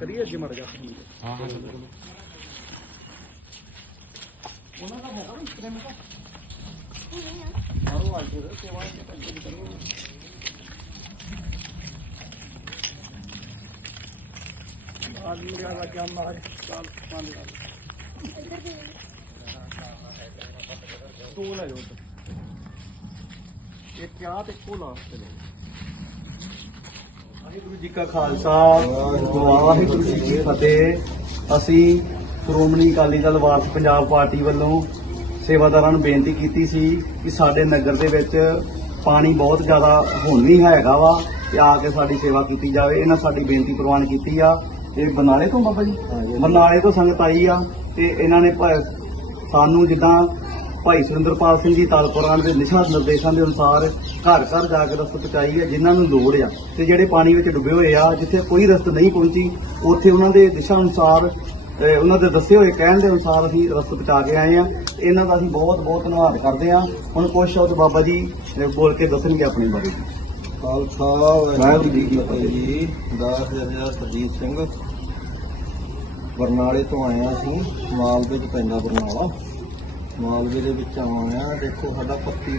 ਕਰੀਏ ਅੱਗੇ ਮੜ ਜਾ ਹਾਂ ਹਾਂ ਉਹਨਾਂ ਦਾ ਹੈਗਾ ਨਾ ਪ੍ਰੇਮ ਦਾ ਮਾਰੋ ਆ ਜੀ ਸੇਵਾ ਕੇ ਤੱਕ ਕਰੋ ਆਜ ਮੇਰਾ ਵਾਜਾ ਮਾਰ ਚਾਲ ਪਾਣੀ ਦੋ ਲੈ ਜਾਓ ਇੱਕ ਕਿਆ ਤੇ ਕੋਲਾ ਚਲੋ ਵਾਹਿਗੁਰੂ ਜੀ ਕਾ ਖਾਲਸਾ ਵਾਹਿਗੁਰੂ ਜੀ ਕੀ ਫਤਿਹ। ਅਸੀਂ ਸ਼੍ਰੋਮਣੀ ਅਕਾਲੀ ਦਲ ਵਾਰਸ ਪੰਜਾਬ ਪਾਰਟੀ ਵੱਲੋਂ ਸੇਵਾਦਾਰਾਂ ਨੂੰ ਬੇਨਤੀ ਕੀਤੀ ਸੀ ਕਿ ਸਾਡੇ ਨਗਰ ਦੇ ਵਿੱਚ ਪਾਣੀ ਬਹੁਤ ਜ਼ਿਆਦਾ ਹੁਣ ਨਹੀਂ ਹੈਗਾ ਵਾ ਤੇ ਆ ਕੇ ਸਾਡੀ ਸੇਵਾ ਕੀਤੀ ਜਾਵੇ। ਇਹਨਾਂ ਸਾਡੀ ਬੇਨਤੀ ਪ੍ਰਵਾਨ ਕੀਤੀ ਆ। ਇਹ ਬਨਾਲੇ ਤੋਂ ਬਾਬਾ ਜੀ? ਬਨਾਲੇ ਤੋਂ ਸੰਗਤ ਆਈ ਆ ਤੇ ਇਹਨਾਂ ਨੇ ਸਾਨੂੰ ਜਿੱਦਾਂ ਭਾਈ ਸੁਰਿੰਦਰਪਾਲ ਸਿੰਘ ਜੀ ਤਾਲਪੁਰਾਂ ਦੇ ਦਿਸ਼ਾ ਨਿਰਦੇਸ਼ਾਂ ਦੇ ਅਨੁਸਾਰ ਘਰ ਘਰ ਜਾ ਕੇ ਰਸਦ ਪਹੁੰਚਾਈ ਹੈ ਜਿਨ੍ਹਾਂ ਨੂੰ ਲੋੜ ਆ। ਤੇ ਜਿਹੜੇ ਪਾਣੀ ਵਿੱਚ ਡੁੱਬੇ ਹੋਏ ਆ ਜਿੱਥੇ ਕੋਈ ਰਸਦ ਨਹੀਂ ਪਹੁੰਚੀ ਉੱਥੇ ਉਹਨਾਂ ਦੇ ਦਿਸ਼ਾ ਅਨੁਸਾਰ ਉਹਨਾਂ ਦੇ ਦੱਸੇ ਹੋਏ ਕਹਿਣ ਦੇ ਅਨੁਸਾਰ ਅਸੀਂ ਰਸਦ ਪਹੁੰਚਾ ਕੇ ਆਏ ਆ ਇਹਨਾਂ ਦਾ ਅਸੀਂ ਬਹੁਤ ਬਹੁਤ ਧੰਨਵਾਦ ਕਰਦੇ ਆ ਹੁਣ ਕੁਛ ਸ਼ਬਦ ਬਾਬਾ ਜੀ ਬੋਲ ਕੇ ਦੱਸਣਗੇ ਆਪਣੇ ਬਾਰੇ। ਖਾਲਸਾ ਵਾਹਿਗੁਰੂ ਜੀ ਕੀ ਫਤਿਹ। ਜੀ ਦਾਸ ਸਰਜੀਤ ਸਿੰਘ। ਬਰਨਾਲੇ ਤੋਂ ਆਏ ਹਾਂ ਅਸੀਂ ਮਾਲਵੇ ਚ ਪੈਂਦਾ ਬਰਨਾਲਾ। ਮਾਲਵੇ ਦੇ ਵਿੱਚ ਆਏ ਦੇਖੋ ਸਾਡਾ ਪੱਤੀ